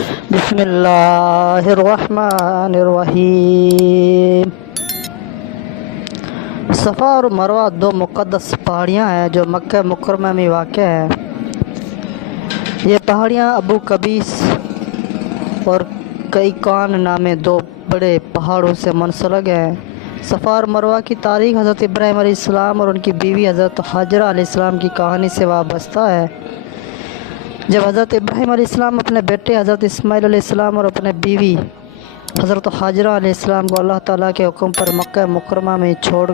بسم اللہ الرحمن الرحیم۔ صفا اور مروہ دو مقدس پہاڑیاں ہیں جو مکہ مکرمہ میں واقع ہیں۔ یہ پہاڑیاں ابو قبیس اور کیقان نامے دو بڑے پہاڑوں سے منسلک ہیں۔ صفا اور مروہ کی تاریخ حضرت ابراہیم علیہ السلام اور ان کی بیوی حضرت ہاجرہ علیہ السلام کی کہانی سے وابستہ ہے۔ جب حضرت ابراہیم علیہ السلام اپنے بیٹے حضرت اسماعیل علیہ السلام اور اپنے بیوی حضرت ہاجرہ علیہ السلام کو اللہ تعالیٰ کے حکم پر مکہ مکرمہ میں چھوڑ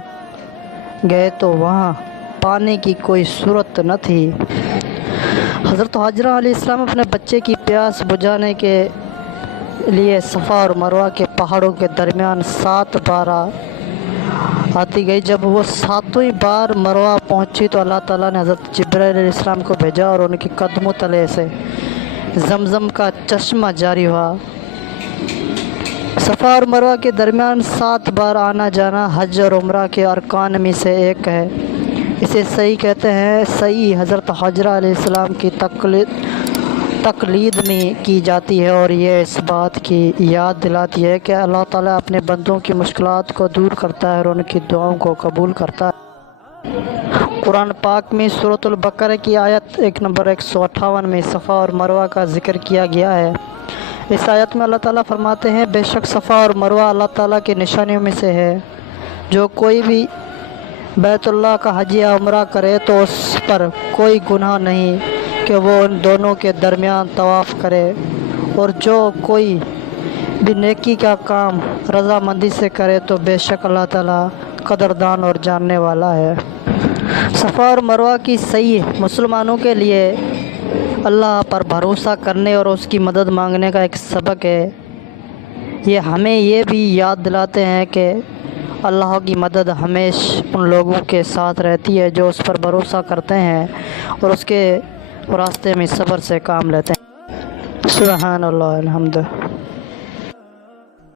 گئے تو وہاں پانی کی کوئی صورت نہ تھی۔ حضرت ہاجرہ علیہ السلام اپنے بچے کی پیاس بجھانے کے لیے صفا اور مروہ کے پہاڑوں کے درمیان 7 بار آتی گئی۔ جب وہ 7ویں بار مروہ پہنچی تو اللہ تعالیٰ نے حضرت جبرائیل علیہ السلام کو بھیجا اور ان کے قدموں تلے سے زمزم کا چشمہ جاری ہوا۔ صفا اور مروہ کے درمیان 7 بار آنا جانا حج اور عمرہ کے ارکان میں سے ایک ہے۔ اسے سعی کہتے ہیں۔ سعی حضرت ہاجرہ علیہ السلام کی تقلید میں کی جاتی ہے اور یہ اس بات کی یاد دلاتی ہے کہ اللہ تعالیٰ اپنے بندوں کی مشکلات کو دور کرتا ہے اور ان کی دعاؤں کو قبول کرتا ہے۔ قرآن پاک میں سورۃ البقرہ کی آیت نمبر 158 میں صفا اور مروہ کا ذکر کیا گیا ہے۔ اس آیت میں اللہ تعالیٰ فرماتے ہیں، بے شک صفا اور مروہ اللہ تعالیٰ کی نشانیوں میں سے ہے۔ جو کوئی بھی بیت اللہ کا حج یا عمرہ کرے تو اس پر کوئی گناہ نہیں کہ وہ ان دونوں کے درمیان طواف کرے، اور جو کوئی بھی نیکی کا کام رضامندی سے کرے تو بے شک اللہ تعالیٰ قدردان اور جاننے والا ہے۔ صفا اور مروہ کی سعی مسلمانوں کے لیے اللہ پر بھروسہ کرنے اور اس کی مدد مانگنے کا ایک سبق ہے۔ یہ ہمیں یہ بھی یاد دلاتے ہیں کہ اللہ کی مدد ہمیشہ ان لوگوں کے ساتھ رہتی ہے جو اس پر بھروسہ کرتے ہیں اور اس کے راستے میں صبر سے کام لیتے ہیں۔ سبحان اللہ الحمد۔